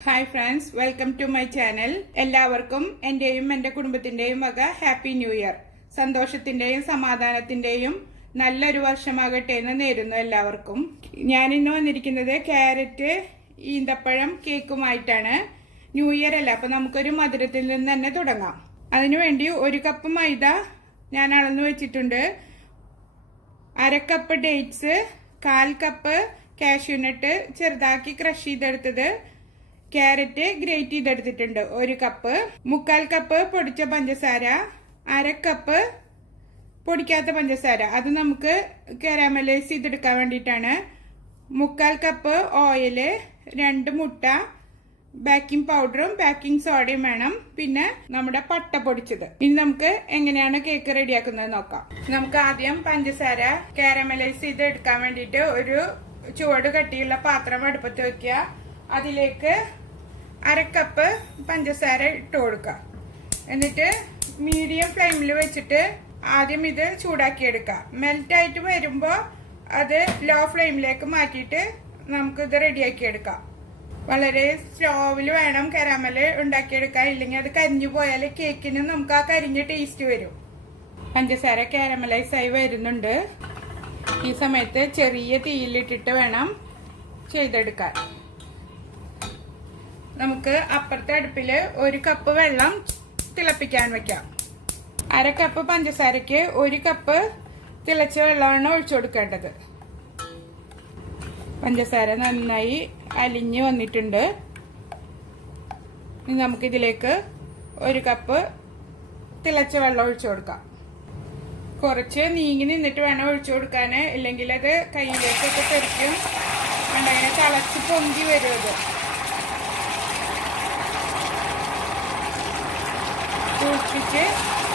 Hi friends, welcome to my channel. എല്ലാവർക്കും എന്റെയും എന്റെ കുടുംബത്തിന്റെയും വക ഹാപ്പി ന്യൂ ഇയർ. സന്തോഷത്തിന്റെയും സമാധാനത്തിന്റെയും നല്ലൊരു വർഷമാകട്ടെ എന്ന് നേരുന്നു എല്ലാവർക്കും. ഞാൻ ഇന്ന് വന്നിരിക്കുന്നത് ക്യാരറ്റ് ഈന്തപ്പഴം കേക്കുമായിട്ടാണ്. ന്യൂ ഇയർ അല്ല, അപ്പൊ നമുക്കൊരു മധുരത്തിൽ നിന്ന് തന്നെ തുടങ്ങാം. അതിനുവേണ്ടി 1 കപ്പ് മൈദ ഞാൻ അളന്നു വെച്ചിട്ടുണ്ട്. 1/2 കപ്പ് ഡേറ്റ്സ്, 1/4 കപ്പ് കാഷ്യൂനട്ട് ചെറുതാക്കി ക്രഷ് ചെയ്തെടുത്തത്, ക്യാരറ്റ് ഗ്രേറ്റ് ചെയ്തെടുത്തിട്ടുണ്ട് 1 കപ്പ്, 1/4 കപ്പ് പൊടിച്ച പഞ്ചസാര, 1/2 കപ്പ് പൊടിക്കാത്ത പഞ്ചസാര, അത് നമുക്ക് കാരമലൈസ് ചെയ്തെടുക്കാൻ വേണ്ടിയിട്ടാണ്, 1/4 കപ്പ് ഓയില്, 2 മുട്ട, ബേക്കിംഗ് പൗഡറും ബേക്കിംഗ് സോഡയും വേണം, പിന്നെ നമ്മുടെ പട്ട പൊടിച്ചത്. ഇനി നമുക്ക് എങ്ങനെയാണ് കേക്ക് റെഡിയാക്കുന്നത് നോക്കാം. നമുക്ക് ആദ്യം പഞ്ചസാര കാരമലൈസ് ചെയ്ത് എടുക്കാൻ വേണ്ടിയിട്ട് ഒരു ചുവട് കട്ടിയുള്ള പാത്രം അടുപ്പത്ത് വെക്കുക. അതിലേക്ക് 1/2 കപ്പ് പഞ്ചസാര ഇട്ട് കൊടുക്കുക. എന്നിട്ട് മീഡിയം ഫ്ലെയിമിൽ വെച്ചിട്ട് ആദ്യം ഇത് ചൂടാക്കി എടുക്കുക. മെൽറ്റ് ആയിട്ട് വരുമ്പോൾ അത് ലോ ഫ്ലെയിമിലേക്ക് മാറ്റിയിട്ട് നമുക്ക് ഇത് റെഡിയാക്കി എടുക്കാം. വളരെ സ്ലോവിൽ വേണം കാരമൽ ഉണ്ടാക്കിയെടുക്കാൻ, ഇല്ലെങ്കിൽ അത് കരിഞ്ഞു പോയാൽ കേക്കിന് നമുക്ക് ആ കരിഞ്ഞ ടേസ്റ്റ് വരും. പഞ്ചസാര കാരമലൈസ് ആയി വരുന്നുണ്ട്. ഈ സമയത്ത് ചെറിയ തീയിലിട്ടിട്ട് വേണം ചെയ്തെടുക്കാൻ. നമുക്ക് അപ്പുറത്തെ അടുപ്പിൽ 1 കപ്പ് വെള്ളം തിളപ്പിക്കാൻ വെക്കാം. 1/2 കപ്പ് പഞ്ചസാരക്ക് 1 കപ്പ് തിളച്ച വെള്ളമാണ് ഒഴിച്ചു കൊടുക്കേണ്ടത്. പഞ്ചസാര നന്നായി അലിഞ്ഞു വന്നിട്ടുണ്ട്. ഇനി നമുക്കിതിലേക്ക് 1 കപ്പ് തിളച്ച വെള്ളം ഒഴിച്ചു കൊടുക്കാം. കുറച്ച് നീങ്ങി നിന്നിട്ട് വേണം ഒഴിച്ചു കൊടുക്കാൻ, ഇല്ലെങ്കിൽ അത് കയ്യിലേക്കൊക്കെ തെറിക്കും. അങ്ങനെ തിളച്ച് പൊന്തി വരും. അത് സൂക്ഷിച്ച്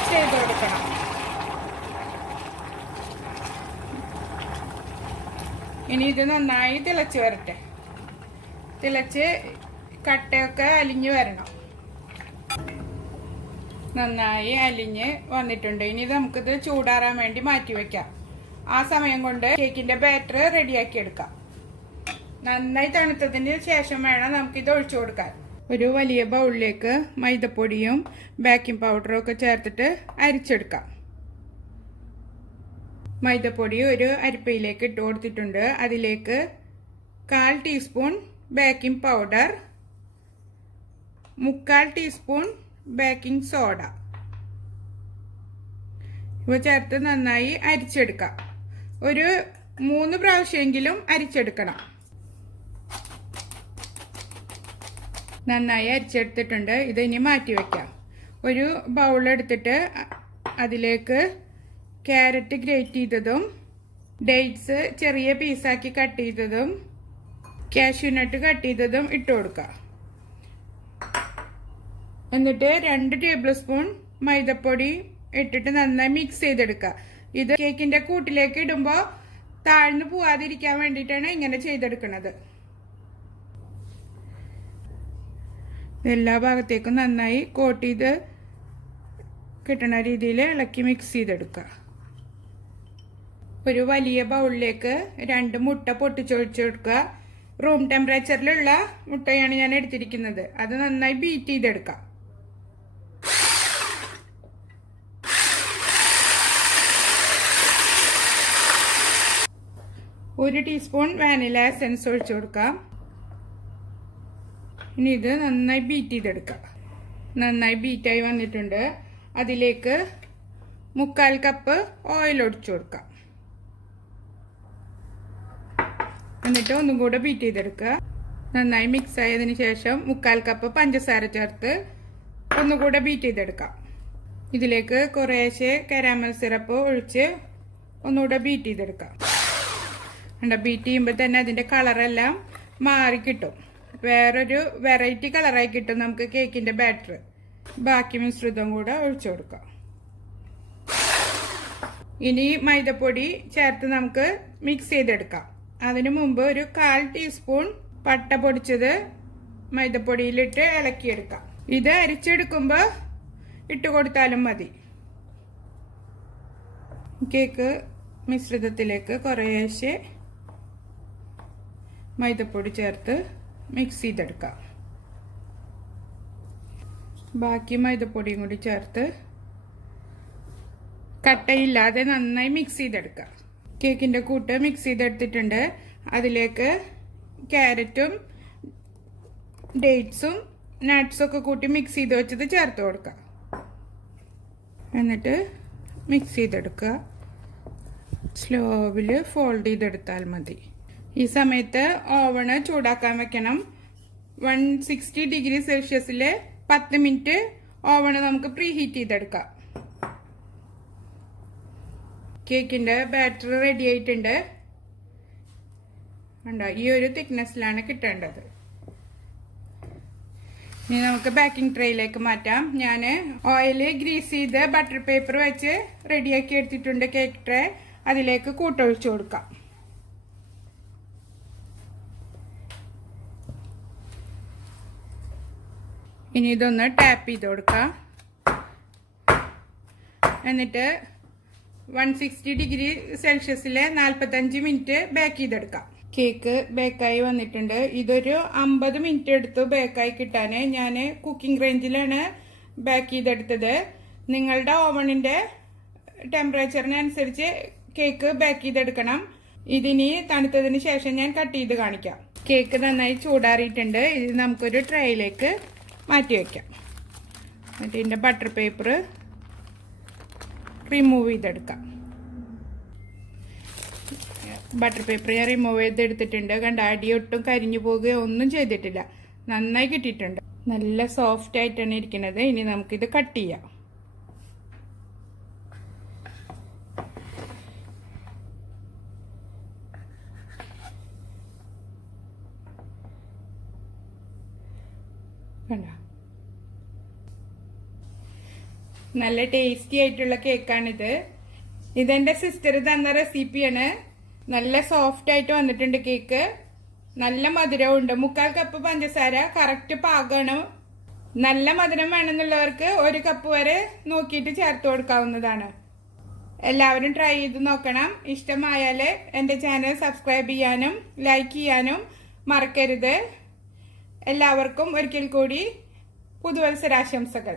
ചെയ്ത് കൊടുക്കണം. ഇനി ഇത് നന്നായി തിളച്ച് വരട്ടെ. തിളച്ച് കട്ടയൊക്കെ അലിഞ്ഞു വരണം. നന്നായി അലിഞ്ഞ് വന്നിട്ടുണ്ട്. ഇനി നമുക്കിത് ചൂടാറാൻ വേണ്ടി മാറ്റി വെക്കാം. ആ സമയം കൊണ്ട് കേക്കിന്റെ ബാറ്റർ റെഡിയാക്കി എടുക്കാം. നന്നായി തണുത്തതിന് ശേഷം വേണം നമുക്കിത് ഒഴിച്ചു കൊടുക്കാൻ. ഒരു വലിയ ബൗളിലേക്ക് മൈദപ്പൊടിയും ബേക്കിംഗ് പൗഡറും ഒക്കെ ചേർത്തിട്ട് അരിച്ചെടുക്കാം. മൈദപ്പൊടി ഒരു അരിപ്പയിലേക്ക് ഇട്ട് കൊടുത്തിട്ടുണ്ട്. അതിലേക്ക് 1/4 teaspoon baking powder, 1/4 teaspoon baking soda ഇവ ചേർത്ത് നന്നായി അരിച്ചെടുക്കാം. ഒരു 3 പ്രാവശ്യമെങ്കിലും അരിച്ചെടുക്കണം. നന്നായി അരിച്ചെടുത്തിട്ടുണ്ട്. ഇത് ഇനി മാറ്റി വെക്കാം. ഒരു ബൗൾ എടുത്തിട്ട് അതിലേക്ക് ക്യാരറ്റ് ഗ്രേറ്റ് ചെയ്തതും, ഡേറ്റ്സ് ചെറിയ പീസാക്കി കട്ട് ചെയ്തതും, കാഷ്യൂനട്ട് കട്ട് ചെയ്തതും ഇട്ട് കൊടുക്കുക. എന്നിട്ട് 2 ടേബിൾ സ്പൂൺ മൈദപ്പൊടി ഇട്ടിട്ട് നന്നായി മിക്സ് ചെയ്തെടുക്കുക. ഇത് കേക്കിന്റെ കൂട്ടിലേക്ക് ഇടുമ്പോൾ താഴ്ന്നു പോവാതിരിക്കാൻ വേണ്ടിയിട്ടാണ് ഇങ്ങനെ ചെയ്തെടുക്കുന്നത്. എല്ലാ ഭാഗത്തേക്കും നന്നായി കോട്ട് ചെയ്ത് കിട്ടുന്ന രീതിയിൽ ഇളക്കി മിക്സ് ചെയ്തെടുക്കുക. ഒരു വലിയ ബൗളിലേക്ക് 2 മുട്ട പൊട്ടിച്ചൊഴിച്ചെടുക്കുക. റൂം ടെമ്പറേച്ചറിലുള്ള മുട്ടയാണ് ഞാൻ എടുത്തിരിക്കുന്നത്. അത് നന്നായി ബീറ്റ് ചെയ്തെടുക്കാം. ഒരു ടീസ്പൂൺ വാനില എസൻസ് ഒഴിച്ചു കൊടുക്കാം. ഇനി ഇത് നന്നായി ബീറ്റ് ചെയ്തെടുക്കാം. നന്നായി ബീറ്റായി വന്നിട്ടുണ്ട്. അതിലേക്ക് 1/4 കപ്പ് ഓയിൽ ഒഴിച്ചു കൊടുക്കാം. എന്നിട്ട് ഒന്നും കൂടെ ബീറ്റ് ചെയ്തെടുക്കുക. നന്നായി മിക്സ് ആയതിനു ശേഷം 1/4 കപ്പ് പഞ്ചസാര ചേർത്ത് ഒന്നുകൂടെ ബീറ്റ് ചെയ്തെടുക്കാം. ഇതിലേക്ക് കുറേശ്ശെ കാരമൽ സിറപ്പ് ഒഴിച്ച് ഒന്നുകൂടെ ബീറ്റ് ചെയ്തെടുക്കാം. ബീറ്റ് ചെയ്യുമ്പോൾ തന്നെ അതിന്റെ കളറെല്ലാം മാറിക്കിട്ടും. വേറൊരു വെറൈറ്റി കളറായി കിട്ടും നമുക്ക് കേക്കിന്റെ ബാറ്റർ. ബാക്കി മിശ്രിതം കൂടെ ഒഴിച്ചു കൊടുക്കാം. ഇനി മൈദപ്പൊടി ചേർത്ത് നമുക്ക് മിക്സ് ചെയ്തെടുക്കാം. അതിനു മുമ്പ് ഒരു 1/4 ടീസ്പൂൺ പട്ട പൊടിച്ചത് മൈദപ്പൊടിയിലിട്ട് ഇളക്കിയെടുക്കാം. ഇത് അരിച്ചെടുക്കുമ്പോൾ ഇട്ട് കൊടുത്താലും മതി. കേക്ക് മിശ്രിതത്തിലേക്ക് കുറേശ്ശെ മൈദപ്പൊടി ചേർത്ത് മിക്സ് ചെയ്തെടുക്കാം. ബാക്കി മൈദപ്പൊടിയും കൂടി ചേർത്ത് കട്ടയില്ലാതെ നന്നായി മിക്സ് ചെയ്തെടുക്കുക. കേക്കിൻ്റെ കൂട്ട് മിക്സ് ചെയ്തെടുത്തിട്ടുണ്ട്. അതിലേക്ക് ക്യാരറ്റും ഡേറ്റ്സും നട്ട്സും ഒക്കെ കൂട്ടി മിക്സ് ചെയ്ത് വെച്ചത് ചേർത്ത് കൊടുക്കുക. എന്നിട്ട് മിക്സ് ചെയ്തെടുക്കുക. സ്ലോവിൽ ഫോൾഡ് ചെയ്തെടുത്താൽ മതി. ഈ സമയത്ത് ഓവണ് ചൂടാക്കാൻ വെക്കണം. 160 ഡിഗ്രി സെൽഷ്യസിൽ 10 മിനിറ്റ് ഓവണ് നമുക്ക് പ്രീ ഹീറ്റ് ചെയ്തെടുക്കാം. കേക്കിൻ്റെ ബാറ്റർ റെഡി ആയിട്ടുണ്ട്. കണ്ടോ, ഈ ഒരു തിക്നെസ്സിലാണ് കിട്ടേണ്ടത്. ഇനി നമുക്ക് ബേക്കിംഗ് ട്രേയിലേക്ക് മാറ്റാം. ഞാൻ ഓയിൽ ഗ്രീസ് ചെയ്ത് ബട്ടർ പേപ്പർ വെച്ച് റെഡിയാക്കി എടുത്തിട്ടുണ്ട് കേക്ക് ട്രേ. അതിലേക്ക് കൂട്ടൊഴിച്ചു കൊടുക്കാം. ഇനി ഇതൊന്ന് ടാപ്പ് ചെയ്ത് കൊടുക്കാം. എന്നിട്ട് 160 ഡിഗ്രി സെൽഷ്യസിൽ 45 മിനിറ്റ് ബേക്ക് ചെയ്തെടുക്കാം. കേക്ക് ബേക്കായി വന്നിട്ടുണ്ട്. ഇതൊരു 50 മിനിറ്റ് എടുത്തു ബേക്കായി കിട്ടാൻ. ഞാൻ കുക്കിംഗ് റേഞ്ചിലാണ് ബേക്ക് ചെയ്തെടുത്തത്. നിങ്ങളുടെ ഓവണിൻ്റെ ടെമ്പറേച്ചറിനനുസരിച്ച് കേക്ക് ബേക്ക് ചെയ്തെടുക്കണം. ഇതിനി തണുത്തതിന് ശേഷം ഞാൻ കട്ട് ചെയ്ത് കാണിക്കാം. കേക്ക് നന്നായി ചൂടാറിയിട്ടുണ്ട്. ഇത് നമുക്കൊരു ട്രേയിലേക്ക് മാറ്റി വയ്ക്കാം. എന്നിട്ട് ഇതിൻ്റെ ബട്ടർ പേപ്പർ റിമൂവ് ചെയ്തെടുക്കാം. ബട്ടർ പേപ്പർ ഞാൻ റിമൂവ് ചെയ്തെടുത്തിട്ടുണ്ട്. കണ്ട, അടി ഒട്ടും കരിഞ്ഞു പോകുകയോ ഒന്നും ചെയ്തിട്ടില്ല. നന്നായി കിട്ടിയിട്ടുണ്ട്. നല്ല സോഫ്റ്റ് ആയിട്ടാണ് ഇരിക്കുന്നത്. ഇനി നമുക്കിത് കട്ട് ചെയ്യാം. കണ്ട, നല്ല ടേസ്റ്റി ആയിട്ടുള്ള കേക്കാണിത്. ഇതെന്റെ സിസ്റ്റർ തന്ന റെസിപ്പിയാണ്. നല്ല സോഫ്റ്റ് ആയിട്ട് വന്നിട്ടുണ്ട് കേക്ക്. നല്ല മധുരമുണ്ട്. 1/4 കപ്പ് പഞ്ചസാര കറക്റ്റ് പാകമാണ്. നല്ല മധുരം വേണമെന്നുള്ളവർക്ക് 1 കപ്പ് വരെ നോക്കിയിട്ട് ചേർത്ത് കൊടുക്കാവുന്നതാണ്. എല്ലാവരും ട്രൈ ചെയ്ത് നോക്കണം. ഇഷ്ടമായാൽ എൻ്റെ ചാനൽ സബ്സ്ക്രൈബ് ചെയ്യാനും ലൈക്ക് ചെയ്യാനും മറക്കരുത്. എല്ലാവർക്കും ഒരിക്കൽ കൂടി പുതുവത്സരാശംസകൾ.